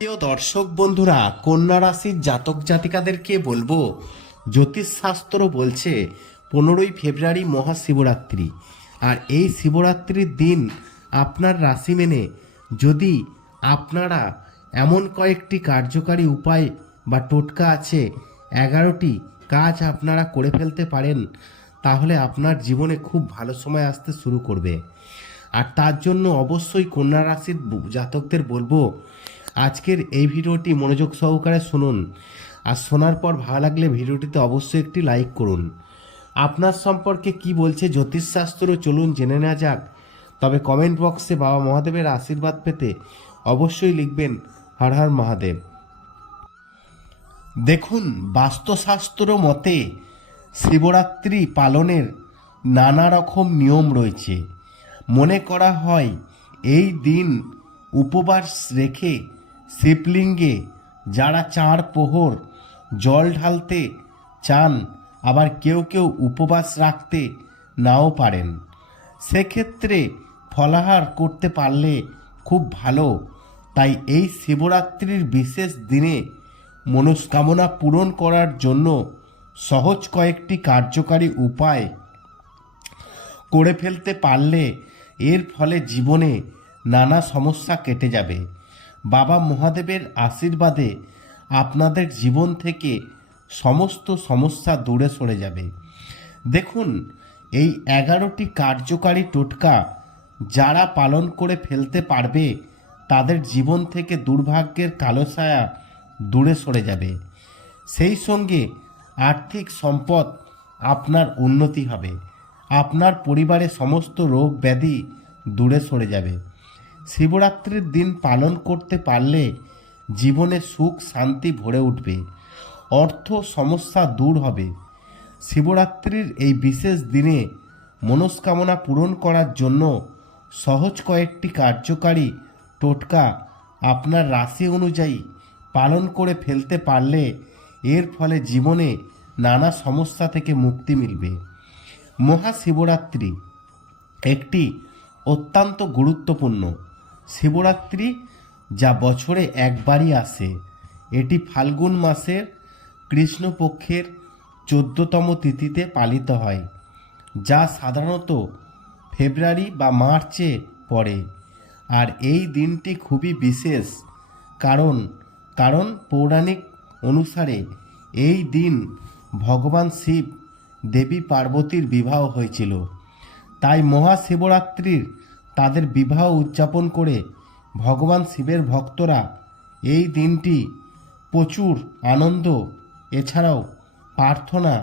প্রিয় দর্শক বন্ধুরা, কন্যা রাশির জাতক জাতিকাদেরকে বলব জ্যোতিষশাস্ত্র বলছে, পনেরোই ফেব্রুয়ারি মহাশিবরাত্রি। আর এই শিবরাত্রির দিন আপনার রাশি মেনে যদি আপনারা এমন কয়েকটি কার্যকারী উপায় বা টোটকা আছে, এগারোটি কাজ আপনারা করে ফেলতে পারেন, তাহলে আপনার জীবনে খুব ভালো সময় আসতে শুরু করবে। আর তার জন্য অবশ্যই কন্যা রাশির জাতকদের বলব আজকের এই ভিডিওটি মনোযোগ সহকারে শুনুন। আর শোনার পর ভালো লাগলে ভিডিওটিতে অবশ্যই একটি লাইক করুন। আপনার সম্পর্কে কি বলছে জ্যোতিষশাস্ত্র চলুন জেনে নেওয়া যাক। তবে কমেন্ট বক্সে বাবা মহাদেবের আশীর্বাদ পেতে অবশ্যই লিখবেন হর হর মহাদেব। দেখুন, বাস্তুশাস্ত্র মতে শিবরাত্রি পালনের নানা রকম নিয়ম রয়েছে। মনে করা হয়, এই দিন উপবাস রেখে শিবলিঙ্গে যারা চার পোহর, জল ঢালতে চান, আবার কেউ কেউ উপবাস রাখতে নাও পারেন। সেক্ষেত্রে ফলাহার করতে পারলে খুব ভালো। তাই এই শিবরাত্রির বিশেষ দিনে মনস্কামনা পূরণ করার জন্য সহজ কয়েকটি কার্যকারী উপায় করে ফেলতে পারলে এর ফলে জীবনে নানা সমস্যা কেটে যাবে। বাবা মহাদেবের আশীর্বাদে আপনাদের জীবন থেকে সমস্ত সমস্যা দূরে সরে যাবে। দেখুন, এই এগারোটি কার্যকারী টোটকা যারা পালন করে ফেলতে পারবে, তাদের জীবন থেকে দুর্ভাগ্যের কালো ছায়া দূরে সরে যাবে। সেই সঙ্গে আর্থিক সম্পদ আপনার উন্নতি হবে। আপনার পরিবারে সমস্ত রোগ ব্যাধি দূরে সরে যাবে। শিবরাত্রির দিন পালন করতে পারলে জীবনে সুখ, শান্তি ভরে উঠবে। অর্থ সমস্যা দূর হবে। শিবরাত্রির এই বিশেষ দিনে মনস্কামনা পূরণ করার জন্য সহজ কয়েকটি কার্যকারী টোটকা আপনার রাশি অনুযায়ী পালন করে ফেলতে পারলে এর ফলে জীবনে নানা সমস্যা থেকে মুক্তি মিলবে। মহাশিবরাত্রি একটি অত্যন্ত গুরুত্বপূর্ণ শিবরাত্রি যা বছরে একবারই আসে। এটি ফাল্গুন মাসের কৃষ্ণপক্ষের চোদ্দতম তিথিতে পালিত হয়, যা সাধারণত ফেব্রুয়ারি বা মার্চে পড়ে। আর এই দিনটি খুবই বিশেষ, কারণ কারণ পৌরাণিক অনুসারে এই দিন ভগবান শিব দেবী পার্বতীর বিবাহ হয়েছিল। তাই মহাশিবরাত্রির তাদের বিবাহ উদযাপন করে ভগবান শিবের ভক্তরা এই দিনটি প্রচুর আনন্দ, এছাড়াও প্রার্থনা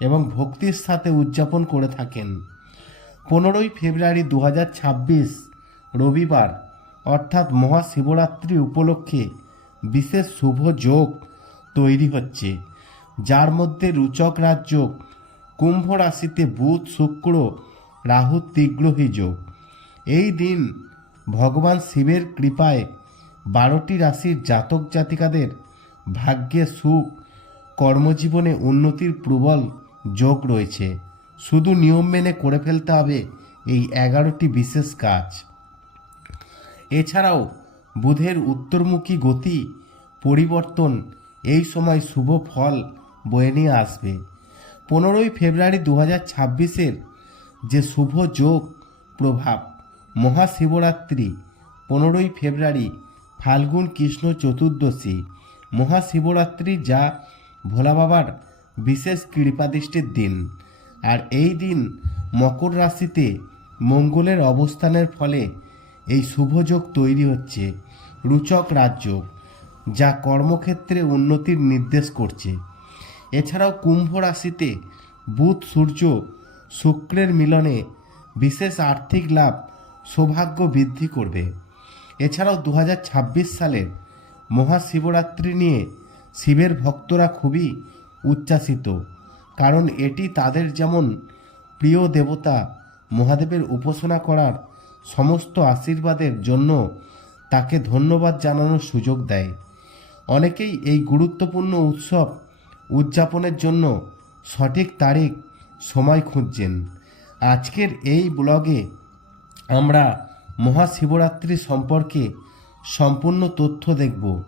এবং ভক্তির সাথে উদযাপন করে থাকেন। পনেরোই ফেব্রুয়ারি দু হাজার ছাব্বিশ, রবিবার, অর্থাৎ মহাশিবরাত্রি উপলক্ষে বিশেষ শুভ যোগ তৈরি হচ্ছে, যার মধ্যে রুচক রাজ্য কুম্ভ রাশিতে বুধ, শুক্র, রাহু, তীগ্রহী যোগ। এই দিন ভগবান শিবের কৃপায় বারোটি রাশির জাতক জাতিকাদের ভাগ্যে সুখ, কর্মজীবনে উন্নতির প্রবল যোগ রয়েছে। শুধু নিয়ম মেনে করে ফেলতে হবে এই এগারোটি বিশেষ কাজ। এছাড়াও বুধের উত্তরমুখী গতি, পরিবর্তন এই সময় শুভ ফল বয়ে নিয়ে আসবে। পনেরোই ফেব্রুয়ারি দু হাজার ছাব্বিশের যে শুভ যোগ প্রভাব মহাশিবরাত্রি, পনেরোই ফেব্রুয়ারি, ফাল্গুন কৃষ্ণ চতুর্দশী। মহাশিবরাত্রি যা ভোলা বাবার বিশেষ কৃপাদৃষ্টির দিন। আর এই দিন মকর রাশিতে মঙ্গলের অবস্থানের ফলে এই শুভযোগ তৈরি হচ্ছে, রুচক রাজ্য যা কর্মক্ষেত্রে উন্নতির নির্দেশ করছে। এছাড়াও কুম্ভ রাশিতে বুধ, সূর্য, শুক্রের মিলনে বিশেষ আর্থিক লাভ সৌভাগ্য বৃদ্ধি করবে। এছাড়াও দু সালের মহাশিবরাত্রি নিয়ে শিবের ভক্তরা খুবই উচ্ছ্বাসিত, কারণ এটি তাদের যেমন প্রিয় দেবতা, মহাদেবের উপাসনা করার সমস্ত আশীর্বাদের জন্য তাকে ধন্যবাদ জানানোর সুযোগ দেয়। অনেকেই এই গুরুত্বপূর্ণ উৎসব উদযাপনের জন্য সঠিক তারিখ, সময় খুঁজছেন। আজকের এই ব্লগে আমরা মহাশিবরাত্রি সম্পর্কে সম্পূর্ণ তথ্য দেখব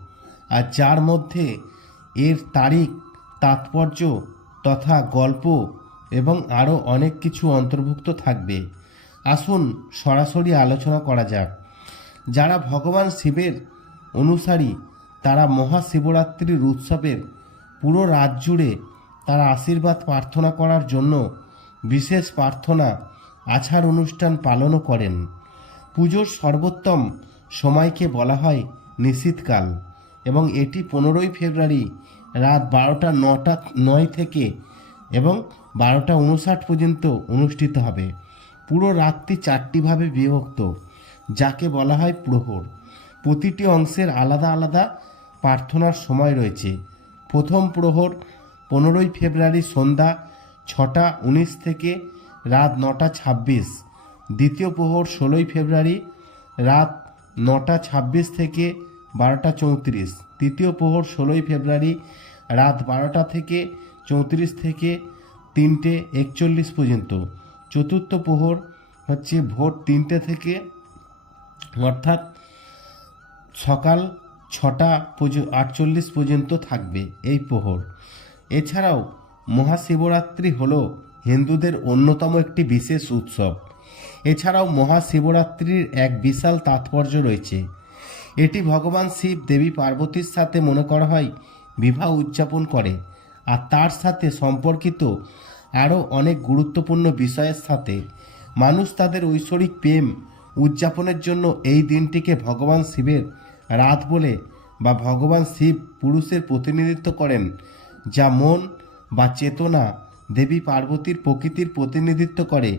আর যার মধ্যে এর তারিখ, তাৎপর্য তথা গল্প এবং আরও অনেক কিছু অন্তর্ভুক্ত থাকবে। আসুন সরাসরি আলোচনা করা যাক। যারা ভগবান শিবের অনুসারী, তারা মহাশিবরাত্রির উৎসবের পুরো রাত জুড়ে তারা আশীর্বাদ প্রার্থনা করার জন্য বিশেষ প্রার্থনা আছাড় অনুষ্ঠান পালনও করেন। পুজোর সর্বোত্তম সময়কে বলা হয় নিশীতকাল এবং এটি পনেরোই ফেব্রুয়ারি রাত বারোটা নটা, নয় থেকে এবং বারোটা উনষাট পর্যন্ত অনুষ্ঠিত হবে। পুরো রাতটি চারটিভাবে বিভক্ত, যাকে বলা হয় প্রহর। প্রতিটি অংশের আলাদা আলাদা প্রার্থনার সময় রয়েছে। প্রথম প্রহর পনেরোই ফেব্রুয়ারি সন্ধ্যা ছটা, উনিশ থেকে রাত নটা ছাব্বিশ। দ্বিতীয় প্রহর ষোলোই ফেব্রুয়ারি রাত নটা ছাব্বিশ থেকে বারোটা চৌত্রিশ। তৃতীয় প্রহর ষোলোই ফেব্রুয়ারি রাত বারোটা থেকে চৌত্রিশ থেকে তিনটে একচল্লিশ পর্যন্ত। চতুর্থ প্রহর হচ্ছে ভোর তিনটে থেকে, অর্থাৎ সকাল ছটা আটচল্লিশ পর্যন্ত থাকবে এই প্রহর। এছাড়াও মহাশিবরাত্রি হল হিন্দুদের অন্যতম একটি বিশেষ উৎসব। এছাড়াও মহাশিবরাত্রির এক বিশাল তাৎপর্য রয়েছে। এটি ভগবান শিব দেবী পার্বতীর সাথে মনে করা হয় বিবাহ উদযাপন করে, আর তার সাথে সম্পর্কিত আরও অনেক গুরুত্বপূর্ণ বিষয়ের সাথে। মানুষ তাদের ঐশ্বরিক প্রেম উদযাপনের জন্য এই দিনটিকে ভগবান শিবের রাত বলে বা ভগবান শিব পুরুষের প্রতিনিধিত্ব করেন, যা মন বা চেতনা দেবী পার্বতীর প্রকৃতির প্রতিনিধিত্ব করে,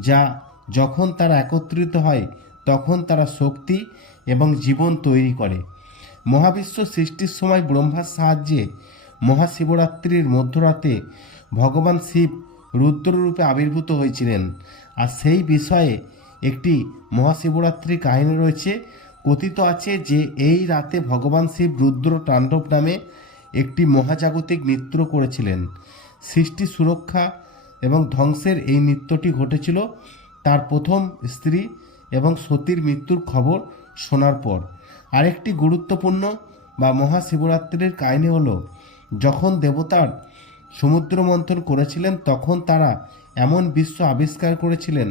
যা যখন তারা একত্রিত হয়, তখন তারা শক্তি এবং জীবন তৈরি করে। মহাবিশ্ব সৃষ্টির সময় ব্রহ্মার সাহায্যে মহাশিবরাত্রির মধ্যরাতে ভগবান শিব রুদ্ররূপে আবির্ভূত হয়েছিলেন। আর সেই বিষয়ে একটি মহাশিবরাত্রি কাহিনী রয়েছে। কথিত আছে যে, এই রাতে ভগবান শিব রুদ্র তাণ্ডব নামে একটি মহাজাগতিক নৃত্য করেছিলেন। সৃষ্টি, সুরক্ষা এবং ধ্বংসের এই নৃত্যটি ঘটেছিল তার প্রথম স্ত্রী এবং সতীর মৃত্যুর খবর শোনার পর। আরেকটি গুরুত্বপূর্ণ বা মহাশিবরাত্রির কাহিনী হলো, যখন দেবতার সমুদ্র মন্থন করেছিলেন, তখন তারা এমন বিশ্ব আবিষ্কার করেছিলেন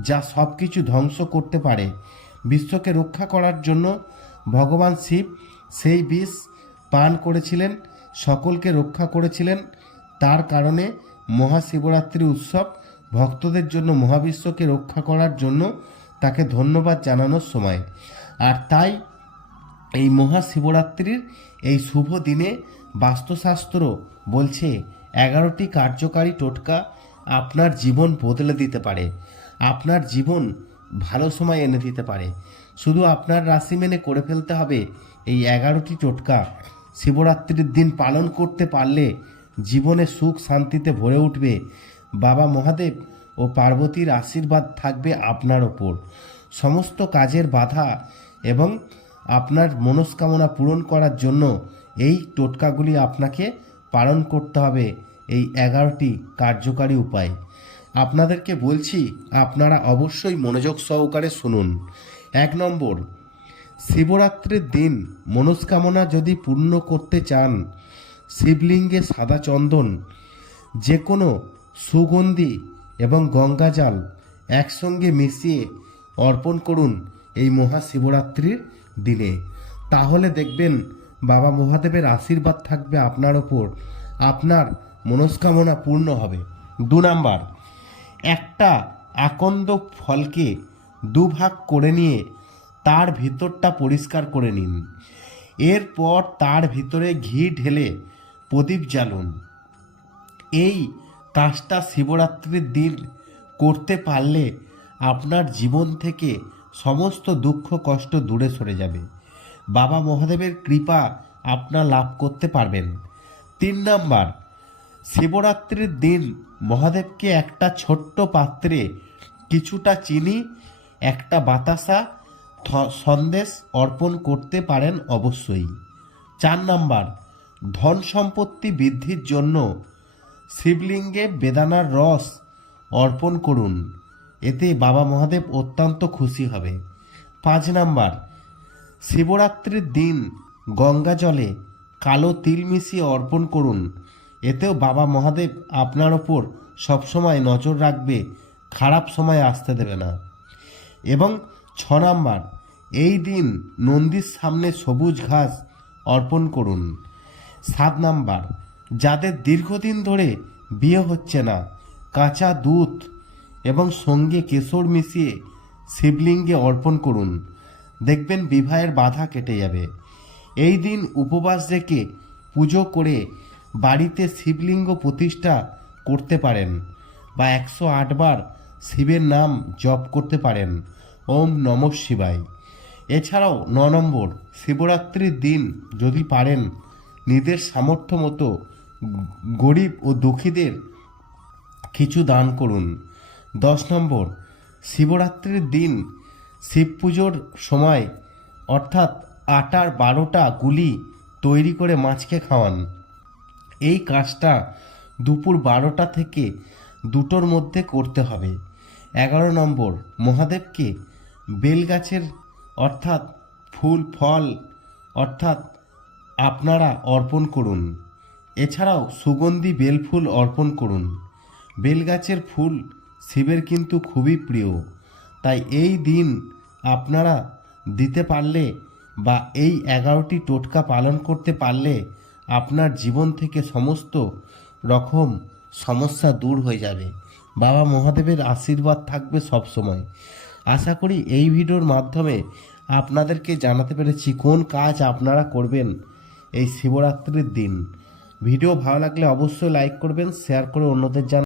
যা সব কিছু ধ্বংস করতে পারে। বিশ্বকে রক্ষা করার জন্য ভগবান শিব সেই বিষ পান করেছিলেন, সকলকে রক্ষা করেছিলেন তার কারণে মহাশিবরাত্রি উৎসব ভক্তদের জন্য মহাবিশ্বকে রক্ষা করার জন্য তাকে ধন্যবাদ জানানোর সময়। আর তাই এই মহাশিবরাত্রির এই শুভ দিনে বাস্তুশাস্ত্র বলছে, এগারোটি কার্যকারী টোটকা আপনার জীবন বদলে দিতে পারে। আপনার জীবন ভালো সময় এনে দিতে পারে। শুধু আপনার রাশি মেনে করে ফেলতে হবে। এই এগারোটি টোটকা শিবরাত্রির দিন পালন করতে পারলে জীবনে সুখ শান্তিতে ভরে উঠবে। বাবা মহাদেব ও পার্বতীর আশীর্বাদ থাকবে আপনার ওপর। সমস্ত কাজের বাধা এবং আপনার মনস্কামনা পূরণ করার জন্য এই টোটকাগুলি আপনাকে পালন করতে হবে এই এগারোটি কার্যকারী উপায়। আপনাদেরকে বলছি, আপনারা অবশ্যই মনোযোগ সহকারে শুনুন। এক নম্বর, শিবরাত্রির দিন মনস্কামনা যদি পূর্ণ করতে চান শিবলিঙ্গে সাদা চন্দন যে কোনো সুগন্ধি এবং গঙ্গাজল একসঙ্গে মিশিয়ে অর্পণ করুন এই মহাশিবরাত্রির দিনে। তাহলে দেখবেন বাবা মহাদেবের আশীর্বাদ থাকবে আপনার ওপর। আপনার মনস্কামনা পূর্ণ হবে। দু নাম্বার, একটা আকন্দ ফলকে দুভাগ করে নিয়ে তার ভিতরটা পরিষ্কার করে নিন। এরপর তার ভিতরে ঘি ঢেলে প্রদীপ জ্বালুন। এই কাজটা শিবরাত্রির দিন করতে পারলে আপনার জীবন থেকে সমস্ত দুঃখ কষ্ট দূরে সরে যাবে। বাবা মহাদেবের কৃপা আপনার লাভ করতে পারবেন। তিন নাম্বার, শিবরাত্রির দিন মহাদেবকে একটা ছোট্ট পাত্রে কিছুটা চিনি, একটা বাতাসা সন্দেশ অর্পণ করতে পারেন অবশ্যই। চার নাম্বার ধন সম্পত্তি বৃদ্ধির জন্য শিবলিঙ্গে বেদানার রস অর্পণ করুন। এতে বাবা মহাদেব অত্যন্ত খুশি হবে। পাঁচ নাম্বার, শিবরাত্রির দিন গঙ্গা জলে কালো তিল মিশিয়ে অর্পণ করুন। এতেও বাবা মহাদেব আপনার ওপর সবসময় নজর রাখবে, খারাপ সময় আসতে দেবে না। এবং ছ নাম্বার, এই দিন নন্দীর সামনে সবুজ ঘাস অর্পণ করুন। সাত নাম্বার। যাদের দীর্ঘদিন ধরে বিয়ে হচ্ছে না, কাঁচা দুধ এবং সঙ্গে কেশর মিশিয়ে শিবলিঙ্গে অর্পণ করুন। দেখবেন বিবাহের বাধা কেটে যাবে। এই দিন উপবাস রেখে পুজো করে বাড়িতে শিবলিঙ্গ প্রতিষ্ঠা করতে পারেন বা একশো আটবার শিবের নাম জপ করতে পারেন। ওম নম শিবায়। এছাড়াও ন নম্বর, শিবরাত্রির দিন যদি পারেন নিজের সামর্থ্য মতো গরিব ও দুঃখীদের কিছু দান করুন। দশ নম্বর, শিবরাত্রির দিন শিব পুজোর সময় অর্থাৎ আটার বারোটা গুলি তৈরি করে মাছকে খাওয়ান। এই কাজটা দুপুর বারোটা থেকে দুটোর মধ্যে করতে হবে। এগারো নম্বর, মহাদেবকে বেলগাছের অর্থাৎ ফুল, ফল অর্থাৎ আপনারা অর্পণ করুন। এছাড়াও সুগন্ধি বেলফুল অর্পণ করুন। বেলগাছের ফুল শিবের কিন্তু খুবই প্রিয়। তাই এই দিন আপনারা দিতে পারলে বা এই এগারোটি টোটকা পালন করতে পারলে আপনার জীবন থেকে সমস্ত রকম সমস্যা দূর হয়ে যাবে। বাবা মহাদেবের আশীর্বাদ থাকবে সব সময়। আশা করি এই ভিডিওর মাধ্যমে আপনাদেরকে জানাতে পেরেছি কোন কাজ আপনারা করবেন। এই শিবরাত্রির দিন। ভিডিও ভালো লাগলে অবশ্যই লাইক করবেন শেয়ার করে অন্যদের জান